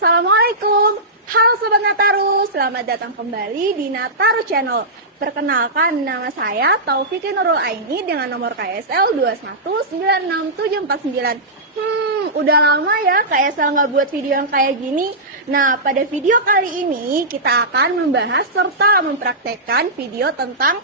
Assalamualaikum. Halo Sobat Nataru, selamat datang kembali di Nataru Channel. Perkenalkan, nama saya Taufiki Nurul Aini dengan nomor KSL 2196749. Udah lama ya KSL nggak buat video yang kayak gini. Nah, pada video kali ini kita akan membahas serta mempraktekkan video tentang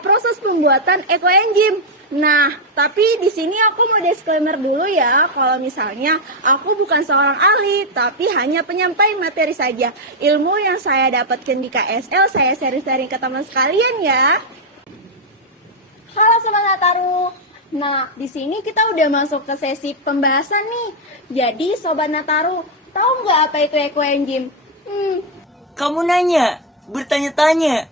proses pembuatan EcoEngine. Nah, tapi di sini aku mau disclaimer dulu ya, kalau misalnya aku bukan seorang ahli, tapi hanya penyampai materi saja. Ilmu yang saya dapatkan di KSL, saya sharing-sharing ke teman sekalian ya. Halo Sobat Nataru. Nah, di sini kita udah masuk ke sesi pembahasan nih. Jadi Sobat Nataru, tahu nggak apa itu EcoEngine? Kamu nanya, bertanya-tanya.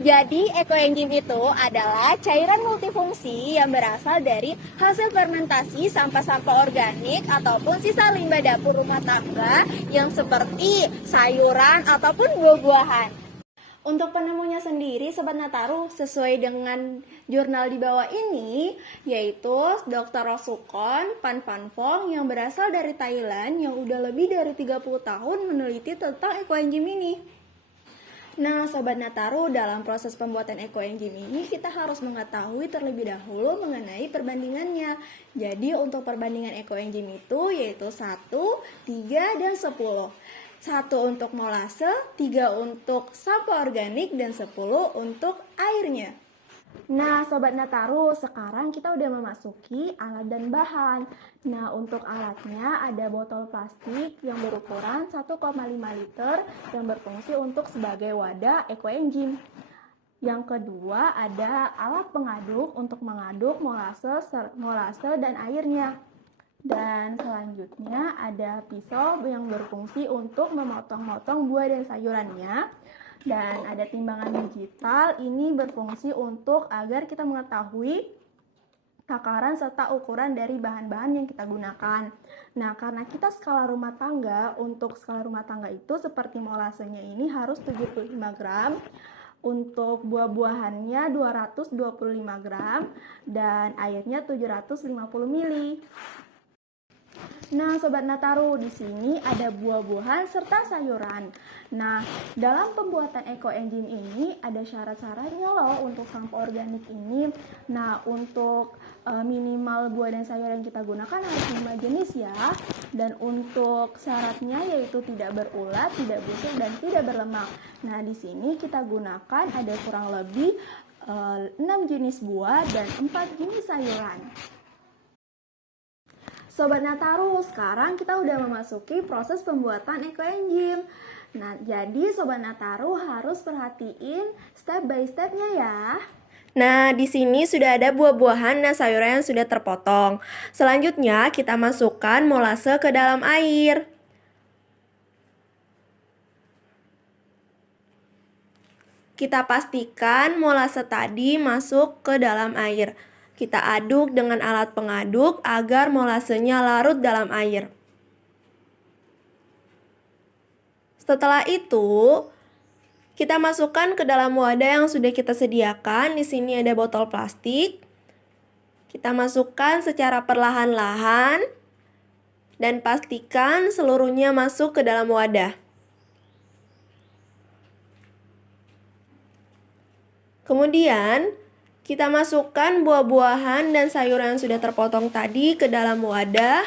Jadi, EcoEngine itu adalah cairan multifungsi yang berasal dari hasil fermentasi sampah-sampah organik ataupun sisa limbah dapur rumah tangga yang seperti sayuran ataupun buah-buahan. Untuk penemunya sendiri, Sobat Nataru, sesuai dengan jurnal di bawah ini, yaitu Dr. Rosukon Panvanfong yang berasal dari Thailand yang udah lebih dari 30 tahun meneliti tentang EcoEngine ini. Nah, Sobat Nataru, dalam proses pembuatan EcoEngine ini kita harus mengetahui terlebih dahulu mengenai perbandingannya. Jadi, untuk perbandingan EcoEngine itu yaitu 1, 3, dan 10. 1 untuk molase, 3 untuk sampah organik, dan 10 untuk airnya. Nah, Sobat Nataru, sekarang kita udah memasuki alat dan bahan. Nah, untuk alatnya ada botol plastik yang berukuran 1,5 liter yang berfungsi untuk sebagai wadah EcoEngine. Yang kedua ada alat pengaduk untuk mengaduk molase dan airnya. Dan selanjutnya ada pisau yang berfungsi untuk memotong-motong buah dan sayurannya. Dan ada timbangan digital, ini berfungsi untuk agar kita mengetahui takaran serta ukuran dari bahan-bahan yang kita gunakan. Nah, karena kita skala rumah tangga, untuk skala rumah tangga itu seperti molasenya ini harus 75 gram, untuk buah-buahannya 225 gram, dan airnya 750 ml. Nah, Sobat Nataru, di sini ada buah-buahan serta sayuran. Nah, dalam pembuatan EcoEngine ini ada syarat-syaratnya loh untuk sampah organik ini. Nah, untuk minimal buah dan sayuran yang kita gunakan harus 5 jenis ya. Dan untuk syaratnya yaitu tidak berulat, tidak busuk, dan tidak berlemak. Nah, di sini kita gunakan ada kurang lebih 6 jenis buah dan 4 jenis sayuran. Sobat Nataru, sekarang kita udah memasuki proses pembuatan EcoEngine. Nah, jadi Sobat Nataru harus perhatiin step by stepnya ya. Nah, di sini sudah ada buah-buahan dan sayuran yang sudah terpotong. Selanjutnya, kita masukkan molase ke dalam air. Kita pastikan molase tadi masuk ke dalam air. Kita aduk dengan alat pengaduk agar molasenya larut dalam air. Setelah itu, kita masukkan ke dalam wadah yang sudah kita sediakan. Di sini ada botol plastik. Kita masukkan secara perlahan-lahan dan pastikan seluruhnya masuk ke dalam wadah. Kemudian, kita masukkan buah-buahan dan sayuran yang sudah terpotong tadi ke dalam wadah.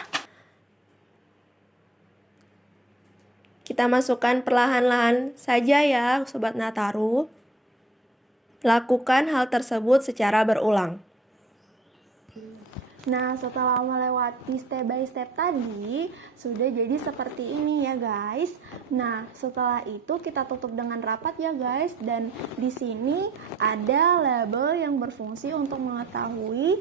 Kita masukkan perlahan-lahan saja ya, Sobat Nataru. Lakukan hal tersebut secara berulang. Nah, setelah melewati step by step tadi, sudah jadi seperti ini ya guys. Nah, setelah itu kita tutup dengan rapat ya guys. Dan di sini ada label yang berfungsi untuk mengetahui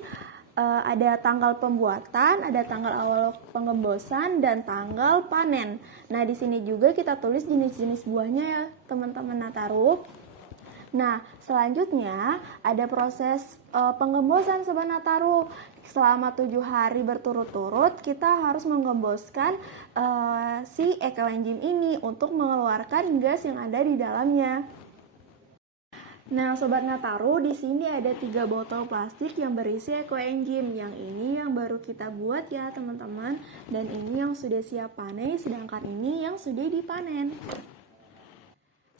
ada tanggal pembuatan, ada tanggal awal pengembosan, dan tanggal panen. Nah, di sini juga kita tulis jenis-jenis buahnya ya teman-teman Nataru. Nah, selanjutnya ada proses pengembosan Sobat Nataru. Selama 7 hari berturut-turut kita harus menggemboskan si EcoEngine ini untuk mengeluarkan gas yang ada di dalamnya. Nah, Sobat Nataru, di sini ada 3 botol plastik yang berisi ekoenzim. Yang ini yang baru kita buat ya, teman-teman. Dan ini yang sudah siap panen, sedangkan ini yang sudah dipanen.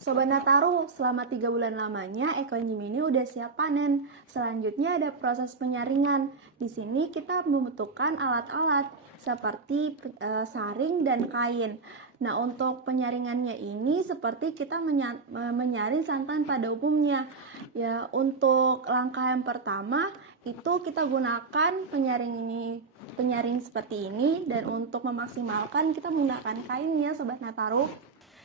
Sobat Nataru, selama 3 bulan lamanya ekoenzim ini udah siap panen. Selanjutnya ada proses penyaringan. Di sini kita membutuhkan alat-alat seperti saring dan kain. Nah, untuk penyaringannya ini seperti kita menyaring santan pada umumnya. Ya, untuk langkah yang pertama itu kita gunakan penyaring seperti ini, dan untuk memaksimalkan kita menggunakan kainnya, Sobat Nataru.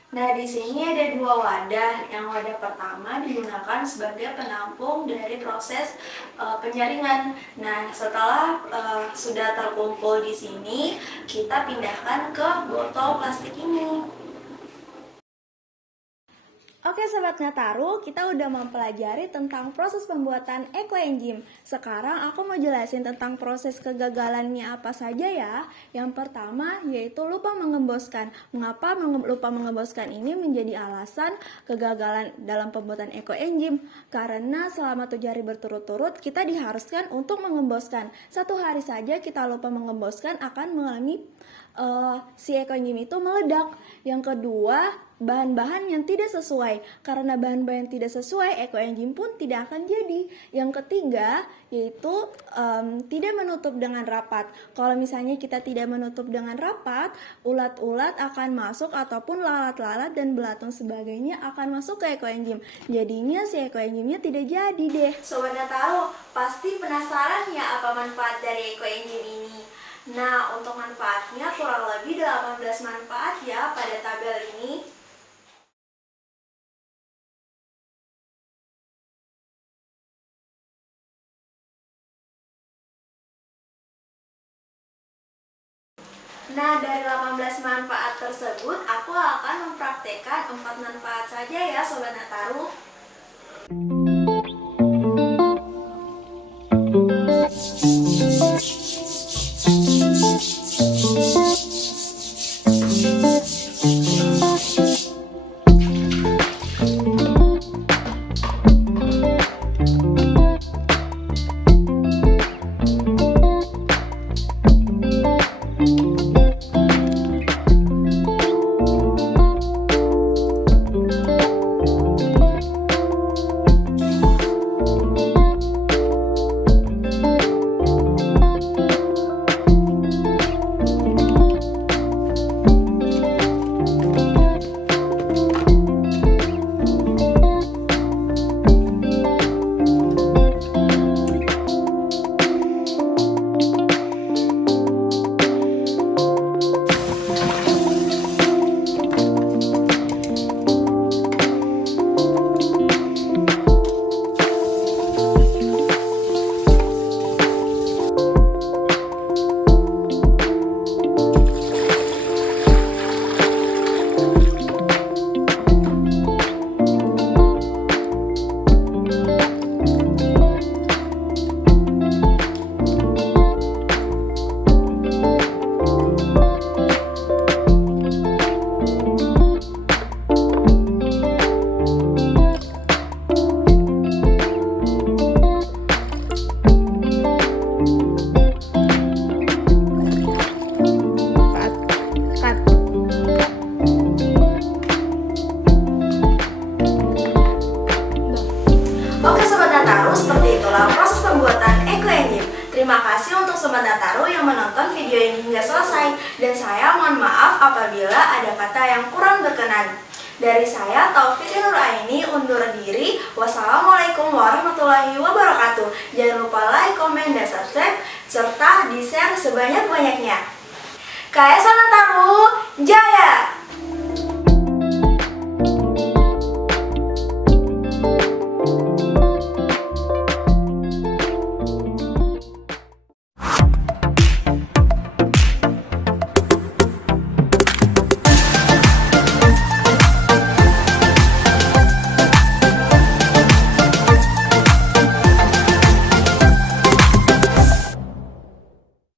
Nah, di sini ada 2 wadah. Yang wadah pertama digunakan sebagai penampung dari proses penyaringan. Nah, setelah sudah terkumpul di sini, kita pindahkan ke botol plastik ini. Oke Sobat Nataru, kita udah mempelajari tentang proses pembuatan ekoenzim. Sekarang aku mau jelasin tentang proses kegagalannya apa saja ya. Yang pertama yaitu lupa mengemboskan. Mengapa lupa mengemboskan ini menjadi alasan kegagalan dalam pembuatan ekoenzim? Karena selama 7 hari berturut-turut kita diharuskan untuk mengemboskan. 1 hari saja kita lupa mengemboskan akan mengalami si ekoenzim itu meledak. Yang kedua, bahan-bahan yang tidak sesuai. Karena bahan-bahan yang tidak sesuai, ekoenzim pun tidak akan jadi. Yang ketiga, yaitu tidak menutup dengan rapat. Kalau misalnya kita tidak menutup dengan rapat, ulat-ulat akan masuk ataupun lalat-lalat dan belatung sebagainya akan masuk ke ekoenzim. Jadinya si ekoenzimnya tidak jadi deh. Sobat Nataru, pasti penasaran ya apa manfaat dari ekoenzim ini? Nah, untuk manfaatnya kurang lebih 18 manfaat ya pada tabel ini. Nah, dari 18 manfaat tersebut, aku akan mempraktekkan 4 manfaat saja ya Sobat Nataru. Terima kasih untuk Sobat Nataru yang menonton video ini hingga selesai. Dan saya mohon maaf apabila ada kata yang kurang berkenan. Dari saya, Taufik Nuraini, undur diri. Wassalamualaikum warahmatullahi wabarakatuh. Jangan lupa like, komen, dan subscribe, serta di-share sebanyak-banyaknya. KS Nataru Jaya!